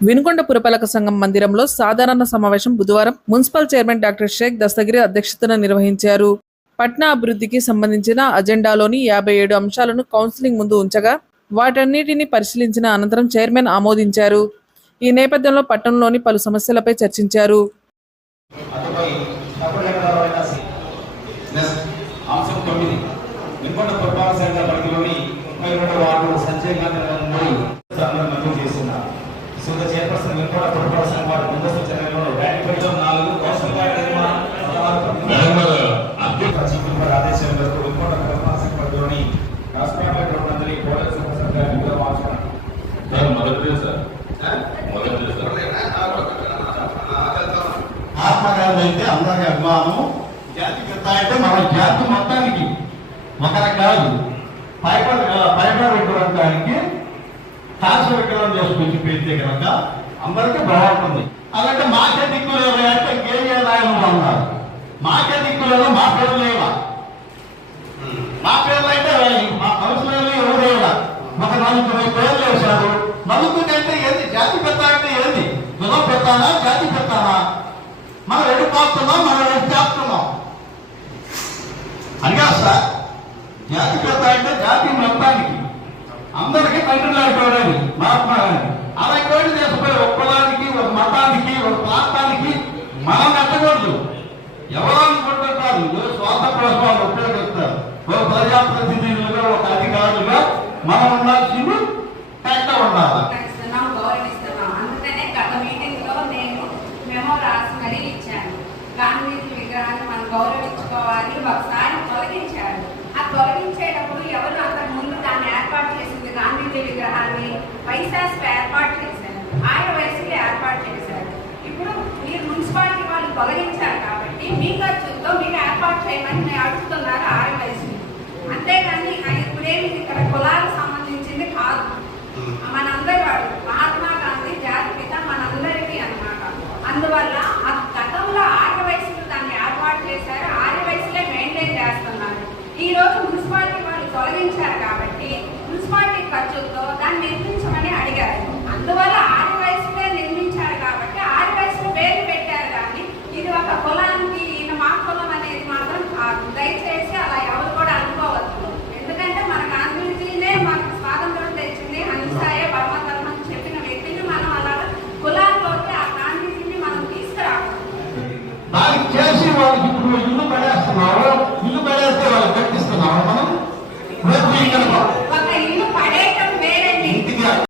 వినుకొండ పురపాలక సంఘం మందిరంలో సాధారణ సమావేశం బుధవారం municipal chairman doctor Shaik Dastagiri అధ్యక్షతన నిర్వహించారు. పట్నా అభివృద్ధికి సంబంధించిన అజెండాలోని యాభై ఏడు అంశాలను కౌన్సిలింగ్ ముందు ఉంచగా వాటన్నిటిని పరిశీలించిన అనంతరం చైర్మన్ ఆమోదించారు. ఈ నేపథ్యంలో పట్టణంలోని పలు సమస్యలపై చర్చించారు. చైర్పర్సన్ వినుకొండ పురపాలక సంఘ వారి ముందస్తు చర్యలో వ్యాటిపేటం నాలుగు కౌన్సిల్ నిర్మాణం ఆదేశాల మేరకు వినుకొండ పురపాలక పరిధిలోని రాష్ట్రపేట రోడ్ కోడల సంఘ గారి విధులు సార్ మొదటి సార్ మొదటి సార్ అయితే అందరి అభిమానం జాతి పెద్ద అంటే మన జాతి మొత్తానికి ఒకరి కాదు పైపర్ పైపర్ విగ్రహానికి కాసు విగ్రహం చేసుకొచ్చి పెడితే కనుక అందరికీ బాగుంటుంది అలాగే మాకే దిక్కులు లేవు అంటే కేవీఆర్ నాయన అన్నారు మాకే దిక్కులలో మా పేర్లు లేవా? మా పేర్లు అయితే మా కౌన్సిలర్లు ఎవరు లేవా ఒక నలుగురు పేర్లు వేశారు. నలుగురు అంటే ఏంది? జాతి పెద్ద అంటే ఏంది? కులం పెద్దానా? జాతి పెద్దానా? మనం ఎటు పోతున్నాం మనం ఎటు చేస్తున్నాం అడిగా సార్. జాతి పెద్ద అంటే జాతి మొత్తానికి. అందరికీ తండ్రి లాంటి మహాత్మా గాంధీ ఆ వాడు చేసుకునే ఒక కులానికి ఒక మతానికి ఒక ప్రాంతానికి మనం నచ్చకూడదు ఎవరు అనుకుంటుంటారు ఏదో స్వార్థ కోసం వాళ్ళు ఉపయోగిస్తారు. ఒక ప్రజాప్రతినిధులుగా ఒక అధికారులుగా మనం ఉండాల్సింది కరెక్ట్ ఉండాలి. అందుకనే గత మీటింగ్లో నేను మెమో రాసి మరీ విగ్రహాన్ని మనం గౌరవించుకోవాలి ఒకసారి తొలగించాడు ఆ తొలగించేటప్పుడు ఎవరు అంతకు ముందు దాన్ని ఏర్పాటు చేసింది గాంధీజీ విగ్రహాన్ని? వైశాస్ ఏర్పాటు చేశారు. ఆయన వయసులో ఏర్పాటు చేశారు. ఇప్పుడు మీరు మున్సిపాలిటీ వాళ్ళు తొలగించారు కాబట్టి మీ ఖర్చులతో మీరు నిర్మించారు కాబట్టి మున్సిపాలిటీ ఖర్చులతో దాన్ని నిర్మించారు அப்படிங்கிற